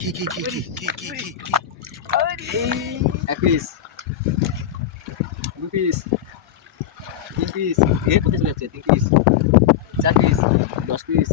এক পিস, দু পিস, তিন পিস, কোথায় চলে যাচ্ছে? 3 পিস, 4 পিস, 10 পিস।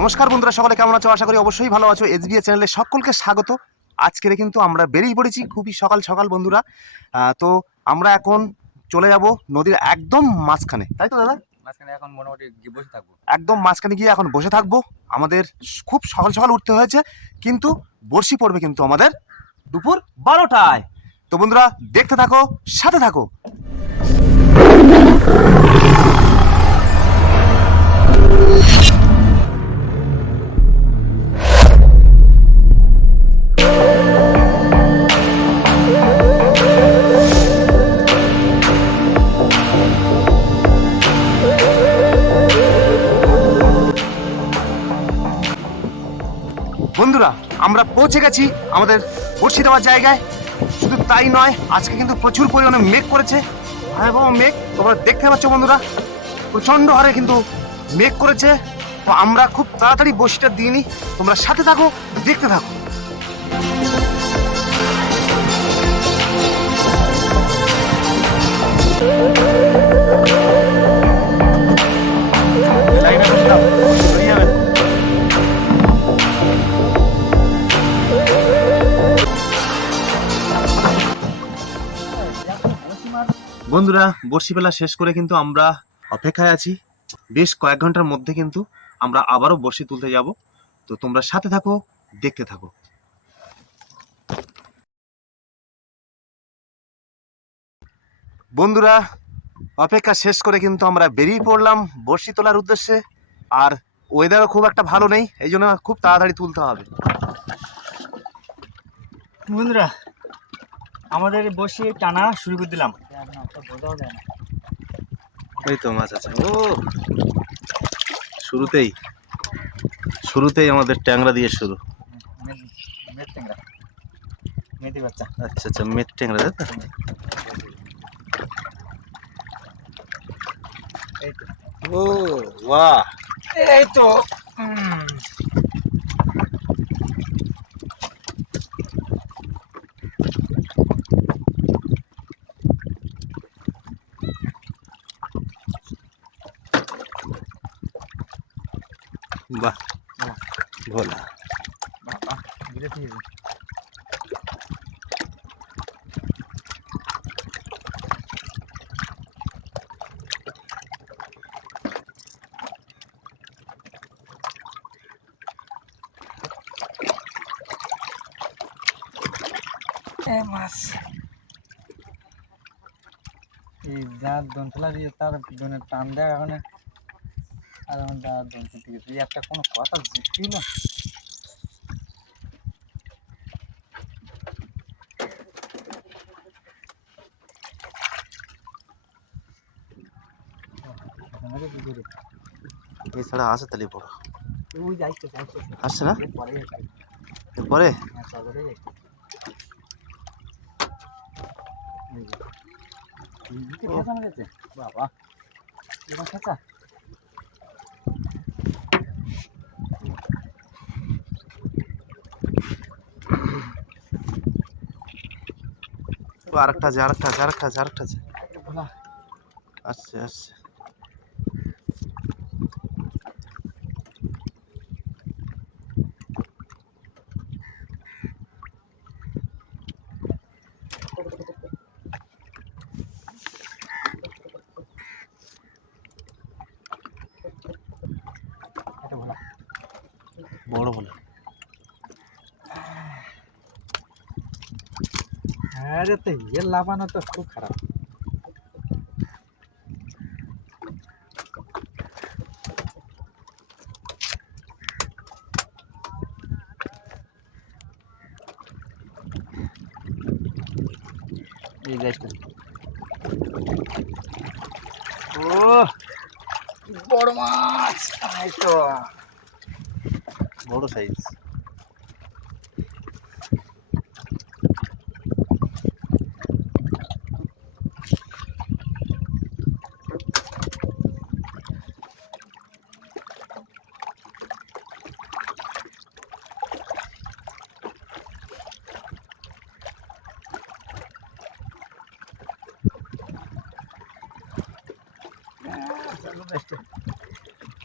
নমস্কার বন্ধুরা, সকলে কেমন আছো? আশা করি অবশ্যই ভালো আছো। এসবিএ চ্যানেলে সকলকে স্বাগত। আজকের কিন্তু আমরা বেরিয়ে পড়েছি খুবই সকাল সকাল বন্ধুরা। তো আমরা এখন চলে যাব নদীর একদম মাঝখানে, তাই তো দাদা? মাঝখানে এখন মোটামুটি গিয়ে বসে থাকবো। একদম মাঝখানে গিয়ে এখন বসে থাকবো। আমাদের খুব সকাল সকাল উঠতে হয়েছে, কিন্তু বর্ষি পড়বে কিন্তু আমাদের দুপুর 12টায়। তো বন্ধুরা দেখতে থাকো, সাথে থাকো। বন্ধুরা আমরা পৌঁছে গেছি আমাদের বর্ষি দেওয়ার জায়গায়। শুধু তাই নয়, আজকে কিন্তু প্রচুর পরিমাণে মেঘ করেছে, ভয়াবহ মেঘ। তোমরা দেখতে পাচ্ছ বন্ধুরা, প্রচণ্ড হারে কিন্তু মেঘ করেছে। তো আমরা খুব তাড়াতাড়ি বর্ষিটা দিয়ে নিই। তোমরা সাথে থাকো, দেখতে থাকো। বন্ধুরা বর্ষি বেলা শেষ করে কিন্তু আমরা অপেক্ষায় আছি। বেশ কয়েক ঘন্টার মধ্যে কিন্তু আমরা আবারও বর্ষি তুলতে যাব। তো তোমরা সাথে থাকো, দেখতে থাকো। বন্ধুরা অপেক্ষা শেষ করে কিন্তু আমরা বেরিয়ে পড়লাম বর্ষি তোলার উদ্দেশ্যে। আর ওয়েদারও খুব একটা ভালো নেই, এই জন্য খুব তাড়াতাড়ি তুলতে হবে। বন্ধুরা আমাদের বসে টানা শুরু করে দিলাম। বোঝাও যায় না। এই তো মাছ আছে। ও শুরুতেই আমাদের ট্যাংরা দিয়ে শুরু। মেদ ট্যাংরা, মেদি বাচ্চা। আচ্ছা আচ্ছা, মেট ট্যাংরা, তাই তো? এই তো, ও বাহ, এই তো। বাহ ভোলা। বাবা ধীরে ধীরে। মাছ এই যার দন্তলা দিয়ে তার জন্য টান দেয় এখন। আর এখন যার দন্ত দিয়েছে একটা কোনো কথা ছিল। এছাড়া আছে তাহলে বড় ওই যাইছে যাইছে আসছে না পরে এরপরে। চলে গেছে বাবা এবার খাঁচা। আরেকটা আছে, আরেকটা আছে, আরেকটা আছে, আরেকটা আছে। আসছে আসছে। বড় বলে। হ্যাঁ রে, তো এর লাভানো তো খুব খারাপ। এই যে একটা। ও বড় মাছ, এই তো বড় সাইজ।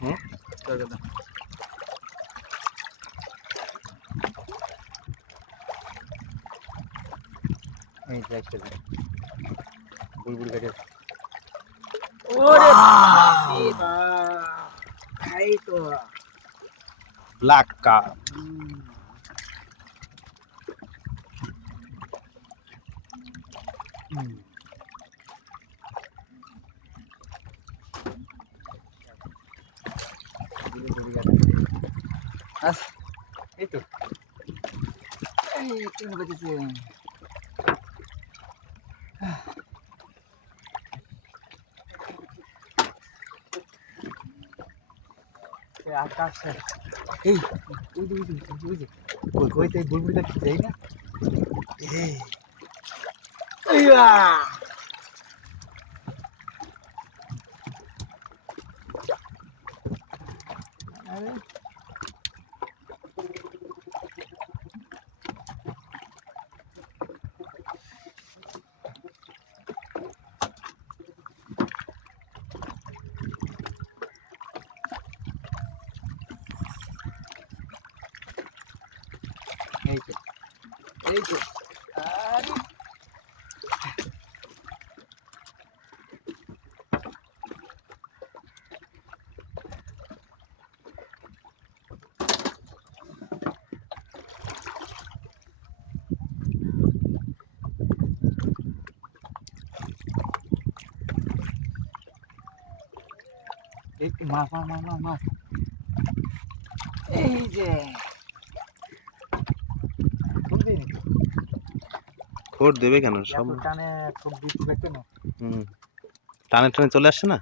হুম, এই যে একটা বুলবুল কাটে। ওরে এই তো ব্ল্যাক কাপ। এই তো এই তিন বেজেছে। আকাশ এই ওই তো বুলবুল কাটে যাই না। আরে এই তো এই তো আরে এই মাছ মাছ মাছ মাছ মাছ এই যে খুব দিন খোর দেবে কেন সব? এত টানে খুব দিচ্ছে কেন? হুম, টানে টানে চলে আসছে না।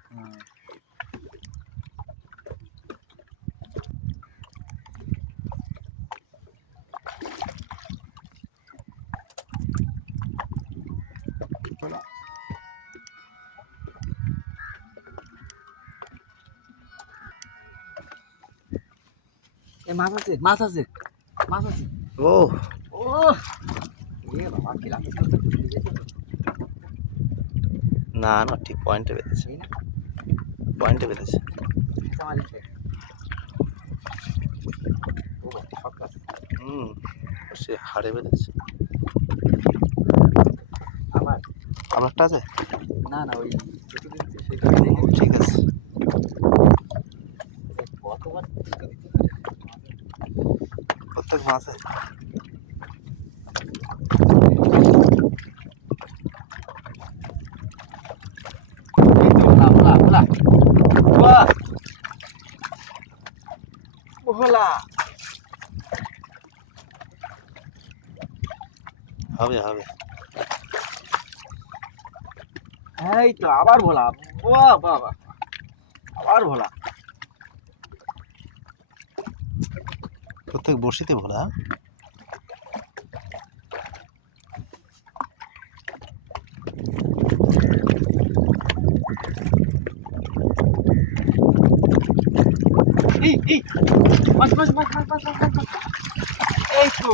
এই মাছ আছে মাছ আছে মাছ আছে। ও ও এ বাবা কি লাগছে তো ভুলে গেছে তো। না না, ঠিক পয়েন্টে বেঁধেছে, এই না পয়েন্টে বেঁধেছে। সামালিতে ও শক্ত আছে। হুম, সে হাড়ে বেঁধেছে। আবার আরেকটা আছে? না না ওই ছোট দিচ্ছে সেটা দেখে ঠিক আছে। কতবার ছোট দিচ্ছে প্রত্যেক মাছে হবে হবে। এই তো আবার ভোলা বাহ বাবা আবার ভোলা প্রত্যেক বড়শিতে ভোলা। এই মাছ মাছ মাছ মাছ মাছ মাছ মাছ এই তো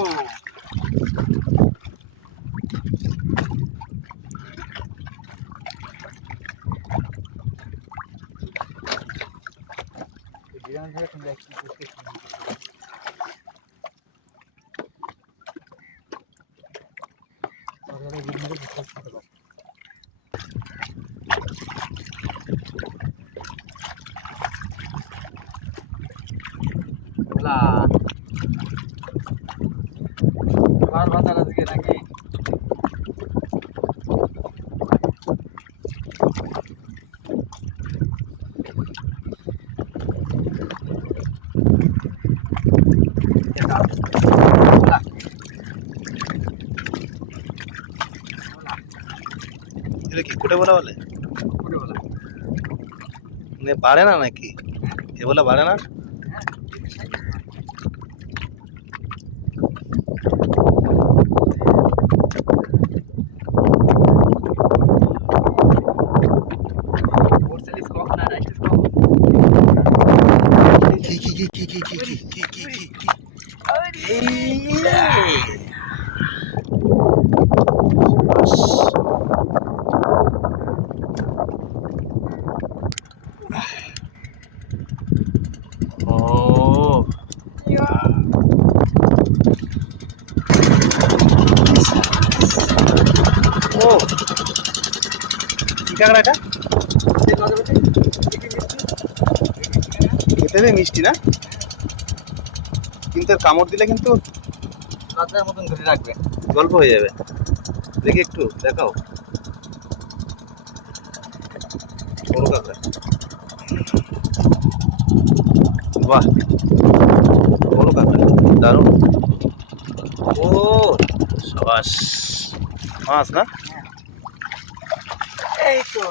ভোলা আবার বাজার আজকে নাকি ভোলা ভোলা এটা কি কোটে বলা বলে? করে বলা। মানে বাড়ে না নাকি? এ বলা বাড়ে না? হ্যাঁ, ওর সাইজ কখন আর রাইস কখন? কি কি কি কি কি কি কি কি কি কি কি ও ও কি কাঁকড়া এটা? সে কত বলছে? খেতে রে মিষ্টি না, কিন্তু এর কামড় দিলে কিন্তু কাঁচের মতন ধরে রাখবে। গল্প হয়ে যাবে। দেখি একটু দেখাও। বড় কাঁকড়া, বাহ বড় কাঁকড়া, দারুণ। ও সাবাস, মাছ না? এই তো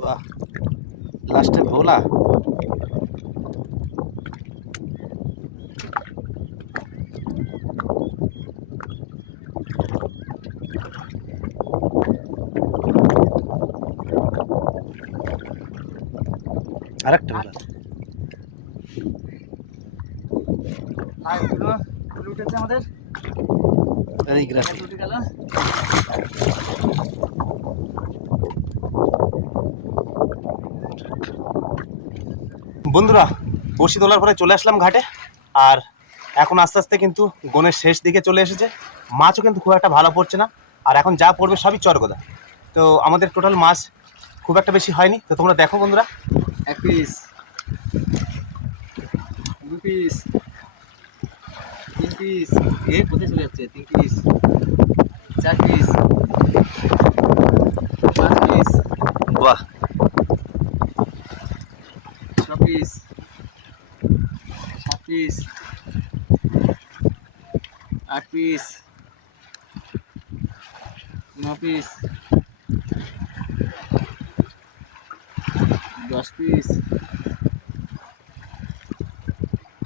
বাহ, লাস্টে ভোলা। আরেকটা ভোলা। আর এগুলো ফুল উঠেছে আমাদের। এই গ্রাফে উঠে গেল। বন্ধুরা, বড়শি তোলার পরে চলে আসলাম ঘাটে, আর এখন আস্তে আস্তে কিন্তু গনের শেষ দিকে চলে এসেছে। মাছও কিন্তু খুব একটা ভালো পড়ছে না, আর এখন যা পড়বে সবই চরগোদা। তো আমাদের টোটাল মাছ খুব একটা বেশি হয়নি। তো তোমরা দেখো বন্ধুরা, এক পিস, দু পিস, তিন পিস, এ কোথায় চলে যাচ্ছে? তিন পিস, চার পিস, পাঁচ পিস, বাহ 6 piece, 7 piece, 8 piece, 9 piece, 10 piece,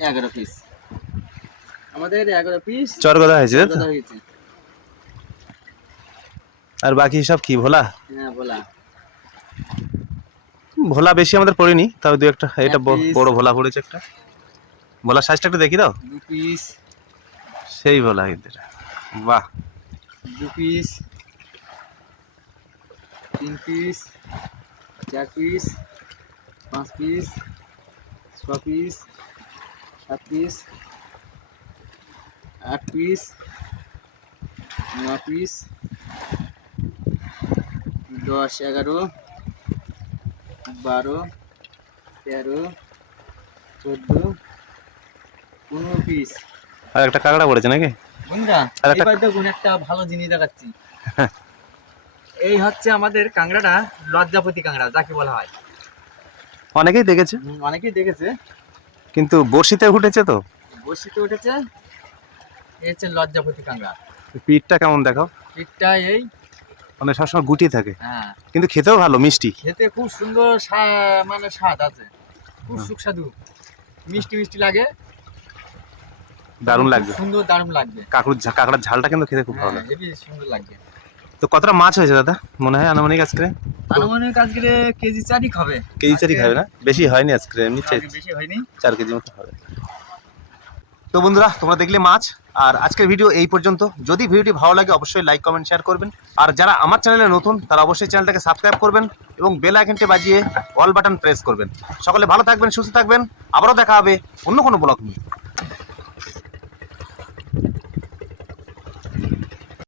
11 piece. আমাদের 11 পিস চরগোদা হয়েছে, তাই তো? কথা হয়েছে। আর বাকি সব কি ভোলা? হ্যাঁ বলা। ভোলা বেশি আমাদের পড়েনি, তবে দু একটা। এটা এক piece। বড় ভোলা পড়েছে একটা। ভোলার সাইজটা একটু দেখি দাও। 2 পিস, সেই ভোলা কিন্তু এটা। বাহ 2 piece, 3 piece, 4 piece, 5 piece, 6 piece, 7 piece, 8 piece, 9 piece, 10, 11, 12, 13, 14, 15 piece. আর একটা কাঁকড়া পড়েছে নাকি? বন্ধুরা, আর একটা- এবার দেখুন একটা ভালো জিনিস দেখাচ্ছি। এই হচ্ছে আমাদের কাঁকড়াটা, লজ্জাপতি কাঁকড়া যাকে বলা হয়। অনেকেই দেখেছে, অনেকেই দেখেছে, কিন্তু বড়শিতে উঠেছে তো। বড়শিতে উঠেছে। এই হচ্ছে লজ্জাপতি কাঁকড়া। পিঠটা কেমন দেখাও। পিঠটা এই, মানে সবসময় গুটিয়ে থাকে, হ্যাঁ, কিন্তু খেতেও ভালো, মিষ্টি। খেতে খুব সুন্দর মানে স্বাদ আছে, খুব সুস্বাদু, মিষ্টি মিষ্টি লাগে, দারুণ খুব লাগবে। সুন্দর দারুণ লাগবে। কাঁকড়ার ঝালটা কিন্তু খেতে খুব ভালো হ্যাঁ, লাগে। হেবি সুন্দর লাগবে। তো কতটা মাছ হয়েছে দাদা মনে হয় আনুমানিক আজকে? আনুমানিক আজকে কেজি 4 হবে। কেজি চারি খাবে না? বেশি হয়নি আজকে, এমনি আজকে বেশি হয়নি। 4 কেজি মতো হবে। তো বন্ধুরা তোমরা দেখলে মাছ, আর আজকের ভিডিও এই পর্যন্ত। যদি ভিডিওটি ভালো লাগে অবশ্যই লাইক কমেন্ট শেয়ার করবেন, আর যারা আমার চ্যানেলে নতুন তারা অবশ্যই চ্যানেলটাকে সাবস্ক্রাইব করবেন এবং বেল আইকনটি বাজিয়ে অল বাটন প্রেস করবেন। সকলে ভালো থাকবেন, সুস্থ থাকবেন, আবারও দেখা হবে অন্য কোনো ব্লগ নিয়ে।